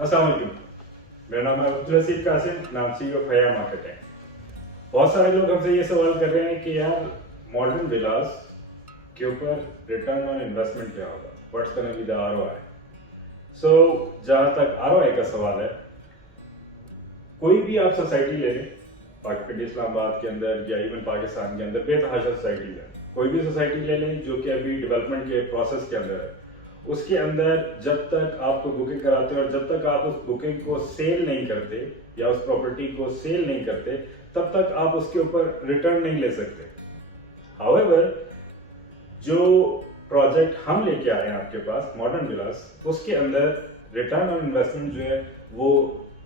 अस्सलाम वालेकुम। मेरा नाम है अब्दुल रसीद कासिम, नाम CEO फया मार्केटिंग। बहुत सारे लोग हमसे ये सवाल कर रहे हैं कि यार मॉडर्न विलास के ऊपर रिटर्न ऑन इन्वेस्टमेंट क्या होगा, what's gonna be the ROI। सो जहाँ तक ROI का सवाल है, कोई भी आप सोसाइटी ले लें, पाकिस्तान इस्लामाबाद के अंदर या इवन पाकिस्तान के अंदर बेतहाशा सोसाइटीज है, कोई भी सोसाइटी ले लें जो कि अभी डेवलपमेंट के प्रोसेस के अंदर है, उसके अंदर जब तक आपको बुकिंग कराते हैं और जब तक आप उस बुकिंग को सेल नहीं करते या उस प्रॉपर्टी को सेल नहीं करते, तब तक आप उसके ऊपर रिटर्न नहीं ले सकते। हाउएवर, जो प्रोजेक्ट हम लेके आए हैं आपके पास मॉडर्न विलास, उसके अंदर रिटर्न ऑन इन्वेस्टमेंट जो है वो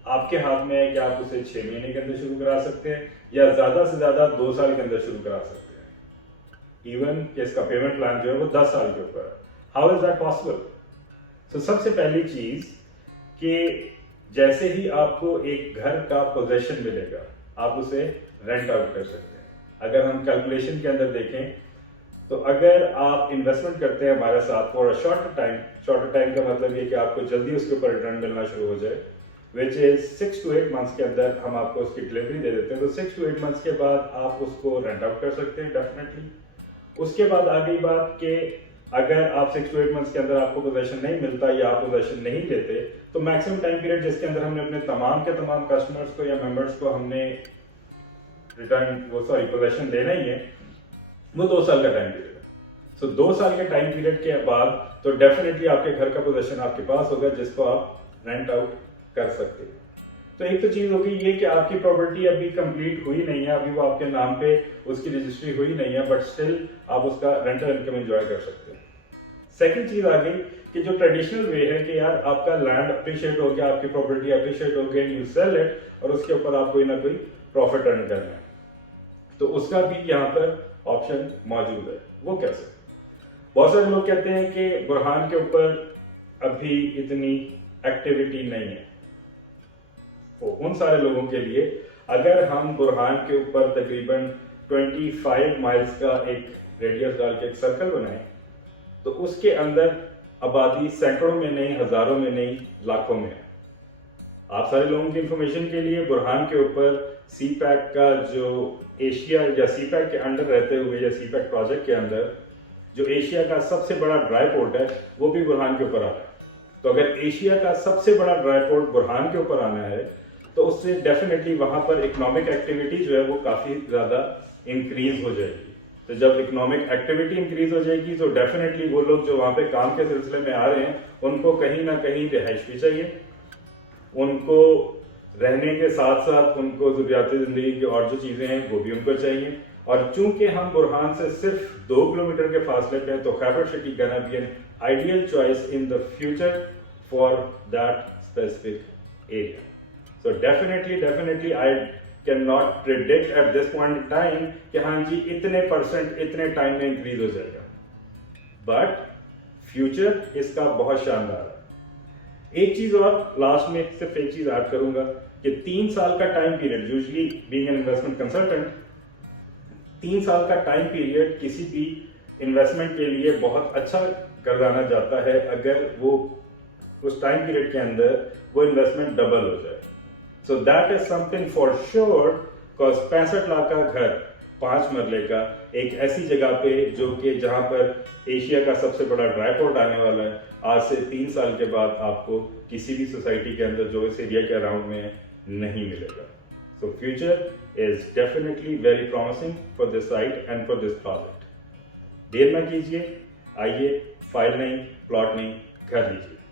आपके हाथ में है कि आप उसे 6 महीने के अंदर शुरू करा सकते हैं या ज्यादा से ज्यादा 2 साल के अंदर शुरू करा सकते हैं। इवन इसका पेमेंट प्लान जो है वो 10 साल के ऊपर है। How is that possible? तो सबसे पहली चीज कि जैसे ही आपको एक घर का पोजेशन मिलेगा, आप उसे रेंट आउट कर सकते हैं। अगर हम कैलकुलेशन के अंदर देखें तो अगर आप इन्वेस्टमेंट करते हैं हमारे साथ फॉर अ शॉर्टर टाइम का मतलब ये कि आपको जल्दी उसके ऊपर रिटर्न मिलना शुरू हो जाए, विच इज 6 to 8 मंथ्स के अंदर हम आपको उसकी डिलीवरी दे देते हैं, तो 6 to 8 मंथ्स के बाद आप उसको रेंट आउट कर सकते हैं डेफिनेटली। उसके बाद आ गई बात कि अगर आप 6 to 8 मंथ्स के अंदर आपको पोजेशन नहीं मिलता या आप पोजेशन नहीं लेते, तो मैक्सिमम टाइम पीरियड जिसके अंदर हमने अपने तमाम के तमाम कस्टमर्स को या मेंबर्स को हमने पोजेशन देना ही है, वो 2 साल का टाइम पीरियड है। सो 2 साल के टाइम पीरियड के बाद तो डेफिनेटली आपके घर का पोजेशन आपके पास होगा जिसको आप रेंट आउट कर सकते हैं। तो एक तो चीज होगी ये कि आपकी प्रॉपर्टी अभी कंप्लीट हुई नहीं है, अभी वो आपके नाम पे उसकी रजिस्ट्री हुई नहीं है, बट स्टिल आप उसका रेंटल इनकम एंजॉय कर सकते हैं। सेकंड चीज आ गई कि जो ट्रेडिशनल वे है कि यार आपका लैंड अप्रिशिएट हो गया, आपकी प्रॉपर्टी अप्रिशिएट हो गई, यू सेल इट और उसके ऊपर आप कोई ना कोई प्रॉफिट अर्न करना है, तो उसका भी यहाँ पर ऑप्शन मौजूद है। वो कैसे? बहुत सारे लोग कहते हैं कि बुरहान के ऊपर अभी इतनी एक्टिविटी नहीं है। तो उन सारे लोगों के लिए अगर हम बुरहान के ऊपर तकरीबन 25 माइल्स का एक रेडियस डाल के एक सर्कल बनाएं, तो उसके अंदर आबादी सैकड़ों में नहीं, हजारों में नहीं, लाखों में है। आप सारे लोगों की इंफॉर्मेशन के लिए बुरहान के ऊपर CPEC का जो एशिया या CPEC के अंडर रहते हुए या CPEC प्रोजेक्ट के अंदर जो एशिया का सबसे बड़ा ड्राई पोर्ट है वो भी बुरहान के ऊपर आ रहा है। तो अगर एशिया का सबसे बड़ा ड्राई पोर्ट बुरहान के ऊपर आना है तो उससे डेफिनेटली वहां पर इकोनॉमिक एक्टिविटी जो है वो काफी ज्यादा इंक्रीज हो जाएगी। तो जब इकोनॉमिक एक्टिविटी इंक्रीज हो जाएगी तो डेफिनेटली वो लोग जो वहां पे काम के सिलसिले में आ रहे हैं उनको कहीं ना कहीं रिहाइश भी चाहिए, उनको रहने के साथ साथ उनको ज़रूरियाती जिंदगी की और जो चीजें हैं वो भी उनको चाहिए। और चूंकि हम बुरहान से सिर्फ 2 किलोमीटर के फासले पे हैं, तो Khyber city gonna be an ideal choice in the future for that specific area. So definitely I cannot predict at this point in time कि हाँ जी इतने % इतने टाइम में इंक्रीज हो जाएगा, बट फ्यूचर इसका बहुत शानदार है। एक चीज और लास्ट में सिर्फ एक चीज ऐड करूंगा कि 3 साल का time period, usually being an investment consultant, 3 साल का टाइम पीरियड किसी भी इन्वेस्टमेंट के लिए बहुत अच्छा गर्दाना जाता है अगर वो उस टाइम पीरियड के अंदर वो इन्वेस्टमेंट डबल हो जाए। So that is something for sure, cause 65 lakh का घर 5 मरले का एक ऐसी जगह पे जो कि जहां पर एशिया का सबसे बड़ा ड्राई पोर्ट आने वाला है, आज से 3 साल के बाद आपको किसी भी सोसाइटी के अंदर जो इस एरिया के अराउंड में नहीं मिलेगा। So future is definitely very promising for this site and for this project। देर ना कीजिए, आइए फाइल नहीं, प्लॉट नहीं, घर लीजिए।